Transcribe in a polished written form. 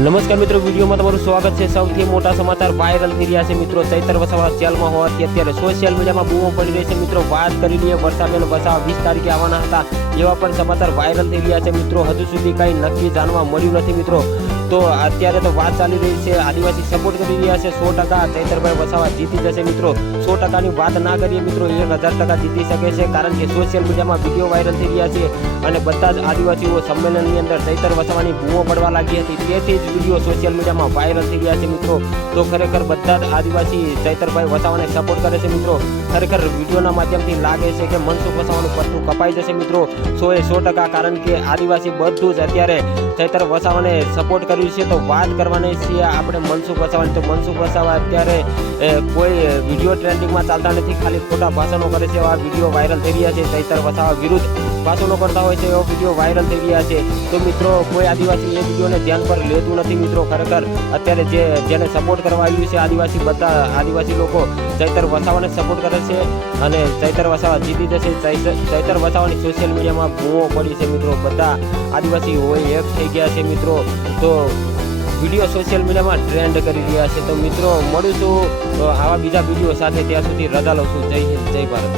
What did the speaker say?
નમસ્કાર મિત્રો, વિડીયોમાં તમારું સ્વાગત છે। સૌથી મોટા સમાચાર વાયરલ થઈ રહ્યા છે મિત્રો। ચૈતર વસાવા જેલમાં હોવાથી અત્યારે સોશિયલ મીડિયામાં બૂમો પડી રહી છે મિત્રો। વાત કરી લઈએ વર્ષાબેન વસાવા 20 તારીખે આવવાના હતા, એવા પણ સમાચાર વાયરલ થઈ રહ્યા છે મિત્રો। હજુ સુધી કંઈ નક્કી જાણવા મળ્યું નથી મિત્રો। તો અત્યારે તો વાત ચાલી રહી છે, આદિવાસી સપોર્ટ કરી રહ્યા છે 100%। ચૈતરભાઈ વસાવા જીતી જશે મિત્રો। 100%ની વાત ના કરીએ મિત્રો, 1000% જીતી શકે છે, કારણ કે સોશિયલ મીડિયામાં વિડીયો વાયરલ થઈ રહ્યા છે અને બધા જ આદિવાસીઓ સંમેલનની અંદર ચૈતર વસાવાની બૂમો પડવા લાગી હતી। તેથી જ વિડીયો સોશિયલ મીડિયામાં વાયરલ થઈ રહ્યા છે મિત્રો। તો ખરેખર બધા જ આદિવાસી ચૈતરભાઈ વસાવાને સપોર્ટ કરે છે મિત્રો। ખરેખર વિડીયોના માધ્યમથી લાગે છે કે મનસુખ વસાવાનું પત્તું કપાઈ જશે મિત્રો 100%, કારણ કે આદિવાસી બધું જ અત્યારે ચૈતર વસાવાને સપોર્ટ કર્યું છે। તો વાત કરવાની છીએ આપણે મનસુખ વસાવાની। તો મનસુખ વસાવા અત્યારે કોઈ વિડીયો ટ્રેન્ડિંગમાં ચાલતા નથી, ખાલી ખોટા ભાષણો કરે છે, એવા વિડીયો વાયરલ થઈ રહ્યા છે। ચૈતર વસાવા વિરુદ્ધ ભાષણો કરતા હોય છે, એવો વિડીયો વાયરલ થઈ રહ્યા છે। તો મિત્રો કોઈ આદિવાસી એ વિડીયોને ધ્યાન પર લેતું નથી મિત્રો। ખરેખર અત્યારે જેને સપોર્ટ કરવા આવ્યું છે આદિવાસી, બધા આદિવાસી લોકો ચૈતર વસાવાને સપોર્ટ કરે છે અને ચૈતર વસાવા જીતી જશે। ચૈતર વસાવાની સોશિયલ મીડિયામાં બૂમો પડી છે મિત્રો। બધા આદિવાસી હોય એક થઈ ગયા છે મિત્રો। તો વિડીયો સોશિયલ મીડિયામાં ટ્રેન્ડ કરી રહ્યા છે। તો મિત્રો મળીશું આવા બીજા વિડીયો સાથે, ત્યાં સુધી રજા લઉં છું। જય હિન્દ, જય ભારત।